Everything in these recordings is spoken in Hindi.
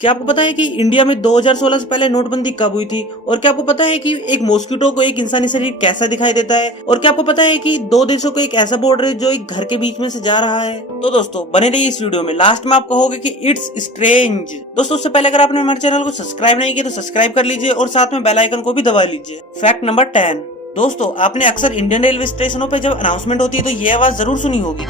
क्या आपको पता है कि इंडिया में 2016 से पहले नोटबंदी कब हुई थी? और क्या आपको पता है कि एक मॉस्किटो को एक इंसानी शरीर कैसा दिखाई देता है? और क्या आपको पता है कि दो देशों को एक ऐसा बॉर्डर है जो एक घर के बीच में से जा रहा है? तो दोस्तों बने रहिए इस वीडियो में, लास्ट में आप कहोगे कि इट्स स्ट्रेंज। दोस्तों उससे पहले अगर आपने हमारे चैनल को सब्सक्राइब नहीं किया तो सब्सक्राइब कर लीजिए और साथ में बेल आइकन को भी दबा लीजिए। Fact number 10। दोस्तों आपने अक्सर इंडियन रेलवे स्टेशनों पर जब अनाउंसमेंट होती है तो ये आवाज जरूर सुनी होगी।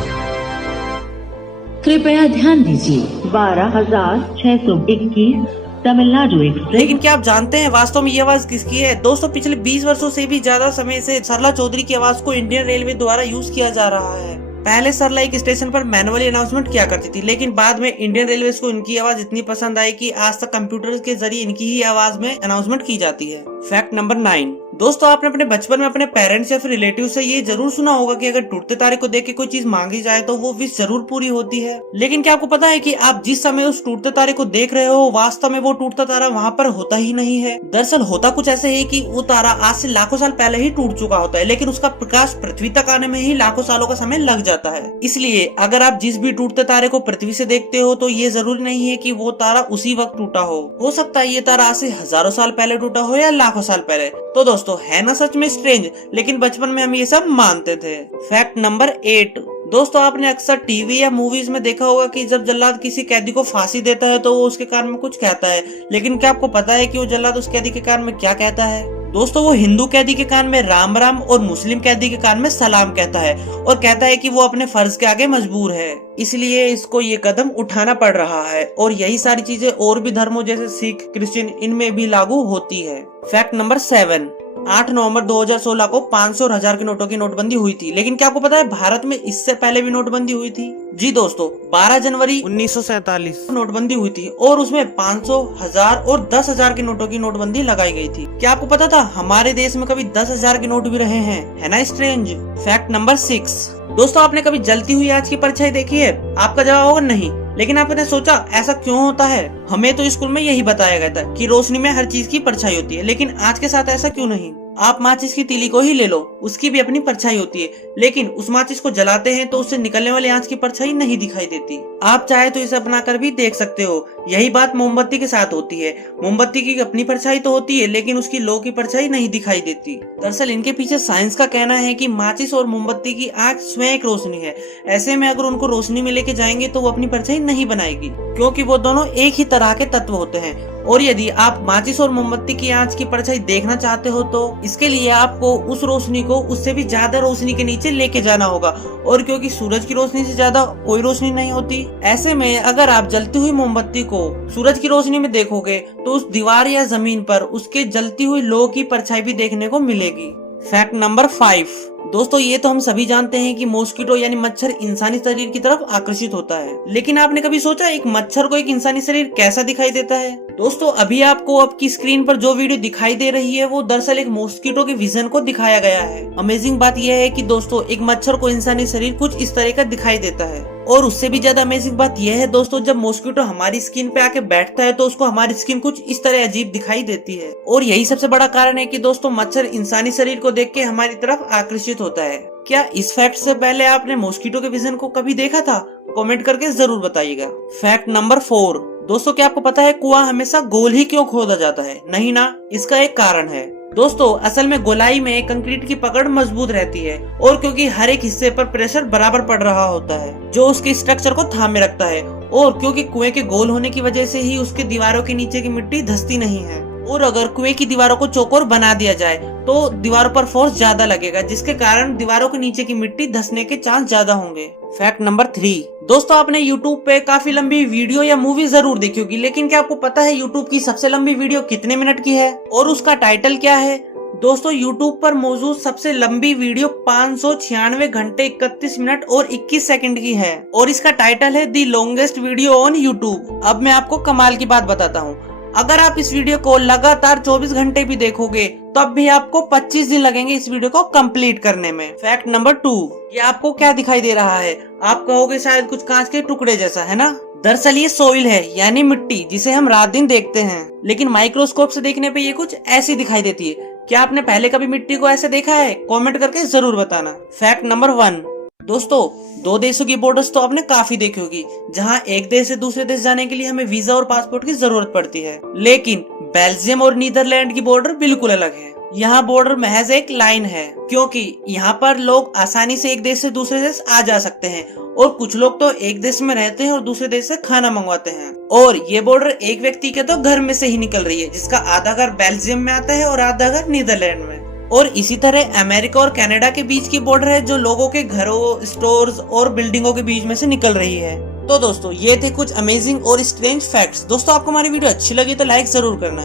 कृपया ध्यान दीजिए 12,621 तमिलनाडु एक्सप्रेस। लेकिन क्या आप जानते हैं वास्तव में ये आवाज किसकी है? दोस्तों पिछले 20 वर्षों से भी ज्यादा समय से सरला चौधरी की आवाज को इंडियन रेलवे द्वारा यूज किया जा रहा है। पहले सरला एक स्टेशन पर मैनुअली अनाउंसमेंट किया करती थी, लेकिन बाद में इंडियन रेलवे को इनकी आवाज इतनी पसंद आई कि आज तक कंप्यूटर के जरिए इनकी ही आवाज में अनाउंसमेंट की जाती है। Fact number 9। दोस्तों आपने अपने बचपन में अपने पेरेंट्स या फिर रिलेटिव से ये जरूर सुना होगा कि अगर टूटते तारे को देख के कोई चीज मांगी जाए तो वो विश जरूर पूरी होती है। लेकिन क्या आपको पता है कि आप जिस समय उस टूटते तारे को देख रहे हो वास्तव में वो टूटता तारा वहाँ पर होता ही नहीं है। दरअसल होता कुछ ऐसे है कि वो तारा आज से लाखों साल पहले ही टूट चुका होता है, लेकिन उसका प्रकाश पृथ्वी तक आने में ही लाखों सालों का समय लग जाता है। इसलिए अगर आप जिस भी टूटते तारे को पृथ्वी से देखते हो तो ये जरूरी नहीं है कि वो तारा उसी वक्त टूटा हो सकता है ये तारा आज से हजारों साल पहले टूटा हो या लाखों साल पहले। तो दोस्तों है ना सच में स्ट्रेंज, लेकिन बचपन में हम ये सब मानते थे। Fact number 8। दोस्तों आपने अक्सर टीवी या मूवीज में देखा होगा कि जब जल्लाद किसी कैदी को फांसी देता है तो वो उसके कान में कुछ कहता है, लेकिन क्या आपको पता है कि वो जल्लाद उस कैदी के कान में क्या कहता है? दोस्तों वो हिंदू कैदी के कान में राम राम और मुस्लिम कैदी के कान में सलाम कहता है और कहता है कि वो अपने फर्ज के आगे मजबूर है, इसलिए इसको ये कदम उठाना पड़ रहा है। और यही सारी चीजें और भी धर्मों जैसे सिख, क्रिश्चियन, इनमें भी लागू होती है। Fact number 7। 8 नवंबर 2016 को 500 और 1000 के नोटों की नोटबंदी हुई थी, लेकिन क्या आपको पता है भारत में इससे पहले भी नोटबंदी हुई थी? जी दोस्तों 12 जनवरी 1947 नोटबंदी हुई थी और उसमें 500, 1000 और 10,000 के नोटों की नोटबंदी लगाई गई थी। क्या आपको पता था हमारे देश में कभी 10,000 के नोट भी रहे हैं? है ना स्ट्रेंज। Fact number 6। दोस्तों आपने कभी जलती हुई आँच की परछाई देखी है? आपका जवाब होगा नहीं, लेकिन आपने सोचा ऐसा क्यों होता है? हमें तो स्कूल में यही बताया गया था कि रोशनी में हर चीज की परछाई होती है, लेकिन आज के साथ ऐसा क्यों नहीं? आप माचिस की तीली को ही ले लो, उसकी भी अपनी परछाई होती है, लेकिन उस माचिस को जलाते हैं तो उससे निकलने वाली आंच की परछाई नहीं दिखाई देती। आप चाहे तो इसे अपना कर भी देख सकते हो। यही बात मोमबत्ती के साथ होती है। मोमबत्ती की अपनी परछाई तो होती है, लेकिन उसकी लो की परछाई नहीं दिखाई देती। दरअसल इनके पीछे साइंस का कहना है कि माचिस और मोमबत्ती की आंच स्वयं एक रोशनी है। ऐसे में अगर उनको रोशनी में लेके जाएंगे तो वो अपनी परछाई नहीं बनाएगी, क्योंकि वो दोनों एक ही तरह के तत्व होते हैं। और यदि आप माचिस और मोमबत्ती की आंच की परछाई देखना चाहते हो तो इसके लिए आपको उस रोशनी को उससे भी ज्यादा रोशनी के नीचे लेके जाना होगा, और क्योंकि सूरज की रोशनी से ज्यादा कोई रोशनी नहीं होती, ऐसे में अगर आप जलती हुई मोमबत्ती को सूरज की रोशनी में देखोगे तो उस दीवार या जमीन पर उसके जलती हुई लो की परछाई भी देखने को मिलेगी। Fact number 5। दोस्तों ये तो हम सभी जानते हैं कि मॉस्किटो यानी मच्छर इंसानी शरीर की तरफ आकर्षित होता है, लेकिन आपने कभी सोचा एक मच्छर को एक इंसानी शरीर कैसा दिखाई देता है? दोस्तों अभी आपको आपकी स्क्रीन पर जो वीडियो दिखाई दे रही है वो दरअसल एक मॉस्किटो के विजन को दिखाया गया है। अमेजिंग बात यह है कि दोस्तों एक मच्छर को इंसानी शरीर कुछ इस तरह का दिखाई देता है, और उससे भी ज्यादा अमेजिंग बात यह है दोस्तों जब मॉस्किटो हमारी स्किन पे आके बैठता है तो उसको हमारी स्किन कुछ इस तरह अजीब दिखाई देती है। और यही सबसे बड़ा कारण है कि दोस्तों मच्छर इंसानी शरीर को देख के हमारी तरफ आकर्षित होता है। क्या इस फैक्ट से पहले आपने मॉस्किटो के विजन को कभी देखा था? कमेंट करके जरूर बताइएगा। Fact number 4। दोस्तों क्या आपको पता है कुआं हमेशा गोल ही क्यों खोदा जाता है? नहीं ना, इसका एक कारण है। दोस्तों असल में गोलाई में कंक्रीट की पकड़ मजबूत रहती है, और क्योंकि हर एक हिस्से पर प्रेशर बराबर पड़ रहा होता है जो उसके स्ट्रक्चर को थामे रखता है, और क्योंकि कुएं के गोल होने की वजह से ही उसके दीवारों के नीचे की मिट्टी धंसती नहीं है। और अगर कुएं की दीवारों को चौकोर बना दिया जाए तो दीवारों पर फोर्स ज्यादा लगेगा, जिसके कारण दीवारों के नीचे की मिट्टी धंसने के चांस ज्यादा होंगे। Fact number 3। दोस्तों आपने YouTube पे काफी लंबी वीडियो या मूवी जरूर देखी होगी, लेकिन क्या आपको पता है YouTube की सबसे लंबी वीडियो कितने मिनट की है और उसका टाइटल क्या है? दोस्तों YouTube पर मौजूद सबसे लंबी वीडियो 596 घंटे 31 मिनट और 21 सेकंड की है, और इसका टाइटल है दी लॉन्गेस्ट वीडियो ऑन YouTube। अब मैं आपको कमाल की बात बताता हूँ, अगर आप इस वीडियो को लगातार 24 घंटे भी देखोगे तब भी आपको 25 दिन लगेंगे इस वीडियो को कंप्लीट करने में। Fact number 2। ये आपको क्या दिखाई दे रहा है? आप कहोगे शायद कुछ कांच के टुकड़े जैसा, है ना? दरअसल ये सोइल है यानी मिट्टी, जिसे हम रात दिन देखते हैं, लेकिन माइक्रोस्कोप से देखने पे ये कुछ ऐसी दिखाई देती है। क्या आपने पहले कभी मिट्टी को ऐसे देखा है? कमेंट करके जरूर बताना। Fact number 1। दोस्तों, दो देशों की बॉर्डर्स तो आपने काफी देखी होगी, जहां एक देश से दूसरे देश जाने के लिए हमें वीजा और पासपोर्ट की जरूरत पड़ती है। लेकिन बेल्जियम और नीदरलैंड की बॉर्डर बिल्कुल अलग है। यहाँ बॉर्डर महज एक लाइन है, क्योंकि यहाँ पर लोग आसानी से एक देश से दूसरे देश आ जा सकते हैं और कुछ लोग तो एक देश में रहते हैं और दूसरे देश से खाना मंगवाते हैं। और ये बॉर्डर एक व्यक्ति के तो घर में से ही निकल रही है, जिसका आधा घर बेल्जियम में आता है और आधा घर नीदरलैंड में। और इसी तरह अमेरिका और कनाडा के बीच की बॉर्डर है, जो लोगों के घरों, स्टोर्स और बिल्डिंगों के बीच में से निकल रही है। तो दोस्तों, ये थे कुछ अमेजिंग और स्ट्रेंज फैक्ट्स। दोस्तों, आपको हमारी वीडियो अच्छी लगी तो लाइक जरूर करना।